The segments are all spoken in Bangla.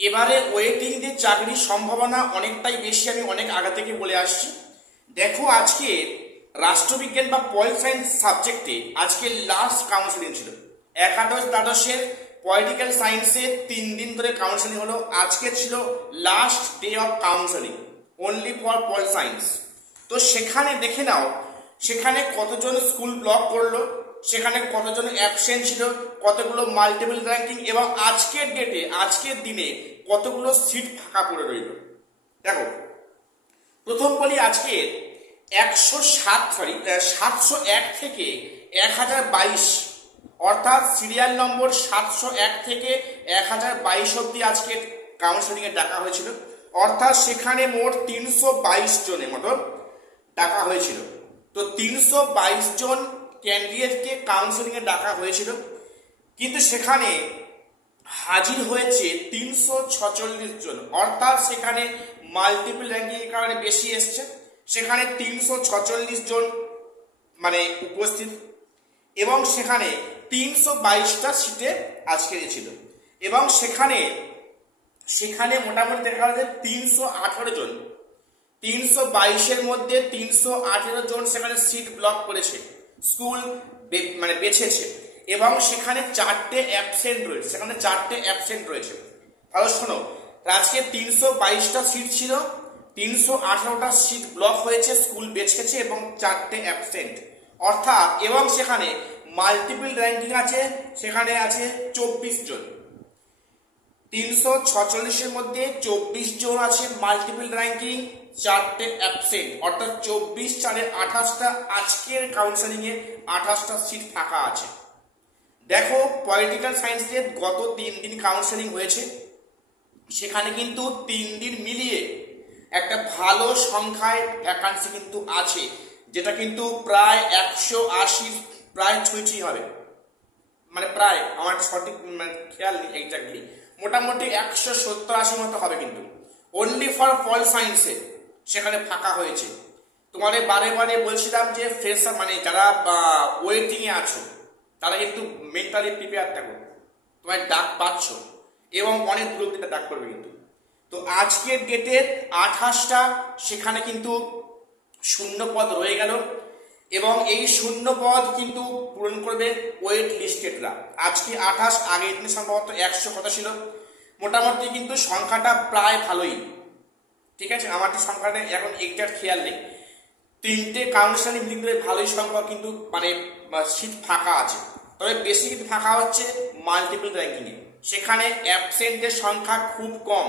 এবারে ওয়েটিং দিয়ে চাকরির সম্ভাবনা অনেকটাই বেশি, আমি অনেক আগে থেকে বলে আসছি। দেখো আজকে রাষ্ট্রবিজ্ঞান বা পল সায়েন্স সাবজেক্টে আজকে লাস্ট কাউন্সিলিং ছিল। একাদশ দ্বাদশের পলিটিক্যাল সায়েন্সের 3 দিন ধরে কাউন্সিলিং হলো। আজকে ছিল last day of counselling only for pol science. তো সেখানে দেখে নাও সেখানে কতজন স্কুল ব্লক করলো, সেখানে কতজন অ্যাবসেন্ট ছিল, কতগুলো মাল্টিপল র্যাঙ্কিং, এবং আজকের ডেটে আজকের দিনে কতগুলো সিট ফাঁকা পড়ে রইল। দেখো প্রথম বলি আজকে 701 থেকে 1022, অর্থাৎ সিরিয়াল নম্বর 701 থেকে 1022 অব্দি আজকে কাউন্সিলিংয়ে ডাকা হয়েছিল। অর্থাৎ সেখানে মোট 322 জনের মতো ডাকা হয়েছিল। তো 322 জন ক্যান্ডিডেটকে কাউন্সিলিংয়ে ডাকা হয়েছিল, কিন্তু সেখানে হাজির হয়েছে 346 জন। অর্থাৎ সেখানে মাল্টিপল র্যাঙ্কিং এর কারণে বেশি এসছে। সেখানে 346 জন মানে উপস্থিত, এবং সেখানে 322টা সিটে আজকে ছিল। এবং সেখানে মোটামুটি দেখা যাচ্ছে 318 জন, 322-এর মধ্যে 318 জন সেখানে সিট ব্লক করেছে, স্কুল মানে বেছেছে, এবং সেখানে 4টে অ্যাবসেন্ট রয়েছে। তাহলে শোনো, আজকে 322টা সিট ছিল, 318টা সিট ব্লক হয়েছে, স্কুল বেছেছে, এবং 4টে অ্যাবসেন্ট, অর্থাৎ এবং সেখানে মাল্টিপল র্যাঙ্কিং আছে, সেখানে আছে 24 জন। 346-এর মধ্যে 24 জন আছে মাল্টিপল র্যাঙ্কিং, 4টে অ্যাবসেন্ট, অর্থাৎ 24 4 28টা আজকের কাউন্সিলিংয়ে 28টা সিট ফাঁকা আছে। দেখো পলিটিক্যাল সায়েন্সের গত 3 দিন কাউন্সিলিং হয়েছে, সেখানে কিন্তু 3 দিন মিলিয়ে একটা ভালো সংখ্যায় ভ্যাকান্সি কিন্তু আছে, যেটা কিন্তু প্রায় 180, প্রায় ছুঁই হবে, মানে প্রায় আমার সঠিক খেয়াল নেই এক্স্যাক্টলি, মোটামুটি 170-80 মতো হবে, কিন্তু অনলি ফর পল সায়েন্সে সেখানে ফাঁকা হয়েছে। তোমাদের বারে বারে বলছিলাম যে ফ্রেশার মানে যারা ওয়েটিংয়ে আছো তারা কিন্তু মেন্টালি প্রিপেয়ার থাকো, তোমার ডাক পাচ্ছ, এবং অনেক দূরত্বে ডাক করবে কিন্তু। তো আজকের ডেটে 28টা সেখানে কিন্তু শূন্য পদ রয়ে গেল, এবং এই শূন্য পদ কিন্তু পূরণ করবে ওয়েট লিস্টেডরা। আজকে 28, আগের দিন সম্ভবত 100 কথা ছিল, মোটামুটি কিন্তু সংখ্যাটা প্রায় ভালোই, ঠিক আছে। আমার তো সংখ্যাটা এখন এক্সাক্ট খেয়াল নেই, 3টে কাউন্সিলিং মিটিং করে ভালোই সংখ্যা কিন্তু মানে সিট ফাঁকা আছে। তবে বেশি কিন্তু ফাঁকা হচ্ছে মাল্টিপল র্যাঙ্কিংয়ে, সেখানে অ্যাবসেন্টের সংখ্যা খুব কম।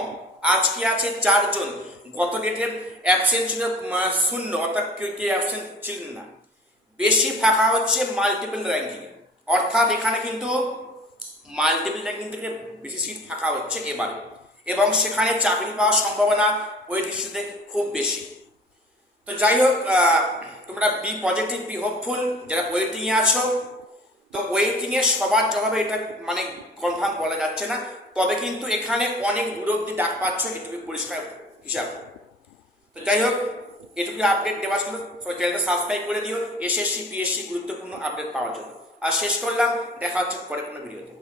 আজকে আছে 4 জন, গত ডেটের অ্যাবসেন্ট ছিল 0, অর্থাৎ কেউ অ্যাবসেন্ট ছিলেন না। বেশি ফাঁকা হচ্ছে মাল্টিপল র্যাঙ্কিংয়ে, অর্থাৎ এখানে কিন্তু মাল্টিপল র্যাঙ্কিং থেকে বেশি সিট ফাঁকা হচ্ছে এবার, এবং সেখানে চাকরি পাওয়ার সম্ভাবনা ওয়েট লিস্টে খুব বেশি। তো যাই হোক, তোমরা বি পজিটিভ, বি হোপফুল যারা ওয়েটিংয়ে আছো। তো ওয়েটিংয়ে সবার জবাবে এটা মানে কনফার্ম বলা যাচ্ছে না, তবে কিন্তু এখানে অনেক দূর অব্দি ডাক পাচ্ছ, এটুকু পরিষ্কার হিসাব। তো যাই হোক, এটুকু আপডেট দেওয়ার জন্য চ্যানেলটা সাবস্ক্রাইব করে দিও এসএসসি পিএসসি গুরুত্বপূর্ণ আপডেট পাওয়ার জন্য। আর শেষ করলাম, দেখা হচ্ছে পরে কোনো ভিডিওতে।